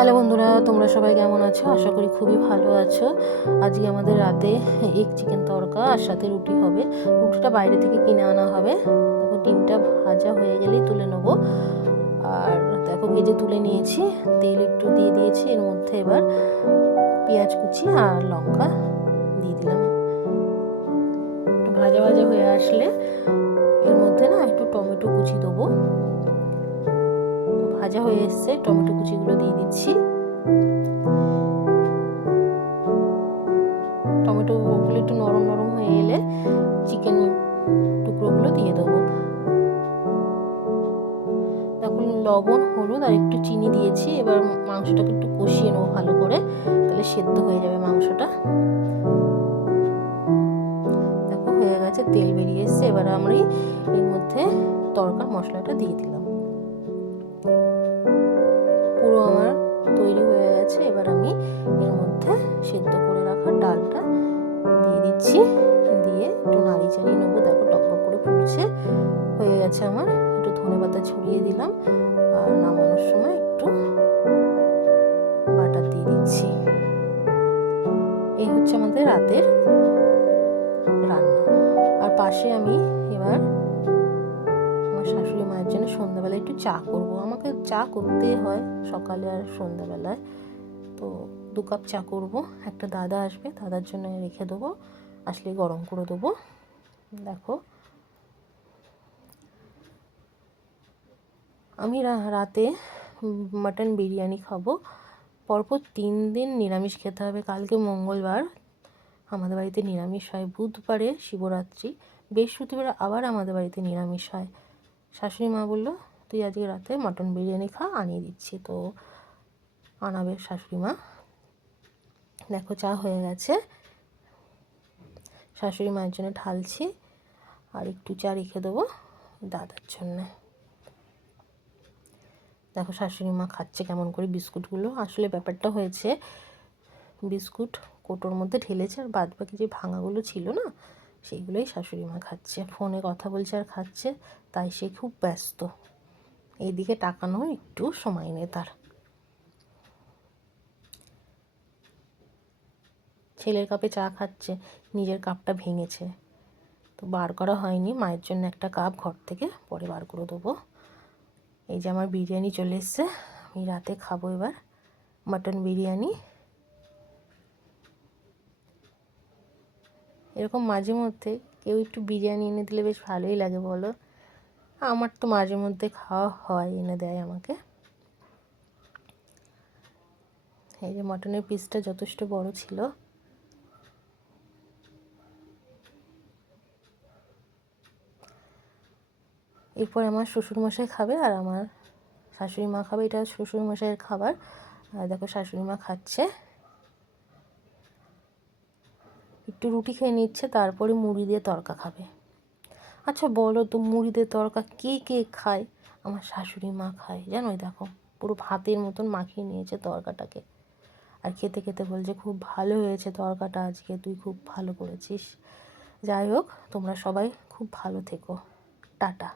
Hello বন্ধুরা, তোমরা সবাই কেমন আছো? আশা করি খুবই ভালো আছো। আজকে আমাদের রাতে এগ চিকেন তড়কা আর সাথে রুটি হবে। রুটিটা বাইরে থেকে কিনে আনা হবে। দেখো ডিমটা ভাজা হয়ে গেলেই তুলে নেবো। আর দেখো ভেজে তুলে নিয়েছি, তেল একটু দিয়ে দিয়েছি। এর মধ্যে এবার পেঁয়াজ কুচি আর লঙ্কা দিয়ে দিলাম। একটু ভাজা ভাজা হয়ে আসলে এর মধ্যে না একটু টমেটো কুচি দেবো। ভাজা হয়ে এসছে, টমেটো কুচিগুলো দিয়ে দিচ্ছি। টমেটোগুলো একটু নরম নরম হয়ে এলে চিকেন টুকরোগুলো দিয়ে দেবো। এখন লবণ, হলুদ আর একটু চিনি দিয়েছি। এবার মাংসটাকে একটু কষিয়ে নেবো ভালো করে, তাহলে সেদ্ধ হয়ে যাবে মাংসটা। দেখো হয়ে গেছে, তেল বেরিয়ে এসছে। এবার আমরা এর মধ্যে তড়কার মশলাটা দিয়ে দিলাম। পুরো আমার তৈরি হয়ে গেছে। এবার আমি এর মধ্যে সেদ্ধ করে রাখা ডালটা দিয়ে দিচ্ছি, দিয়ে একটু নাড়ি চাড়িয়ে নেবো। দেখো টকবক করে ফুটছে, হয়ে গেছে আমার। একটু ধনেপাতা ছড়িয়ে দিলাম আর নামানোর সময় একটু বাটার দিয়ে দিচ্ছি। এই হচ্ছে আমাদের রাতের রান্না। আর পাশে আমি এবার আমার শাশুড়ি মায়ের জন্য সন্ধ্যাবেলায় একটু চা করব। আমাকে চা করতেই হয় সকালে আর সন্ধ্যাবেলায়, তো 2 কাপ চা করব। একটা দাদা আসবে, দাদার জন্য রেখে দেবো, আসলে গরম করে দেবো। দেখো আমি রাতে মাটন বিরিয়ানি খাবো। পরপর 3 দিন নিরামিষ খেতে হবে। কালকে মঙ্গলবার, আমাদের বাড়িতে নিরামিষ হয়। বুধবারে শিবরাত্রি, বৃহস্পতিবার আবার আমাদের বাড়িতে নিরামিষ হয়। শাশুড়ি মা বললো তুই আজকে রাতে মাটন বিরিয়ানি খা, আনিয়ে দিচ্ছি। তো আনাবে শাশুড়ি মা। দেখো চা হয়ে গেছে, শাশুড়ি মায়ের জন্য ঢালছি। আর একটু চা রেখে দেবো দাদার জন্যে। দেখো শাশুড়ি মা খাচ্ছে কেমন করে বিস্কুটগুলো। আসলে ব্যাপারটা হয়েছে, বিস্কুট কোটোর মধ্যে ঢেলেছে, আর বাদ বাকি যে ভাঙাগুলো ছিল না, সেইগুলোই শাশুড়ি মা খাচ্ছে। ফোনে কথা বলছে আর খাচ্ছে, তাই সে খুব ব্যস্ত। এইদিকে তাকানো একটু সময় নেই তার। ছেলের কাপে চা খাচ্ছে, নিজের কাপটা ভেঙেছে, তো বার করা হয়নি। মায়ের জন্য একটা কাপ ঘর থেকে পরে বার করে দেবো। এই যে আমার বিরিয়ানি চলে এসছে, আমি রাতে খাবো এবার মাটন বিরিয়ানি। এরকম মাঝে মধ্যে কেউ একটু বিরিয়ানি এনে দিলে বেশ ভালোই লাগে, বলো? আমার তো মাঝে মধ্যে খাওয়া হয়, এনে দেয় আমাকে। এই যে মটনের পিসটা যথেষ্ট বড় ছিল। এরপর আমার শ্বশুরমশাই খাবে আর আমার শাশুড়ি মা খাবে। এটা শ্বশুরমশাইয়ের খাবার। আর দেখো শাশুড়ি মা খাচ্ছে, একটু রুটি খেয়ে নিচ্ছে, তারপরে মুড়ি দিয়ে তড়কা খাবে। আচ্ছা বলো তো, মুড়ি দিয়ে তড়কা কে কে খায়? আমার শাশুড়ি মা খায়, জানো? দেখো পুরো ভাতের মতন মাখিয়ে নিয়েছে তড়কাটাকে, আর খেতে খেতে বলছে খুব ভালো হয়েছে তড়কাটা, আজকে তুই খুব ভালো করেছিস। যাই হোক, তোমরা সবাই খুব ভালো থেকো। টাটা।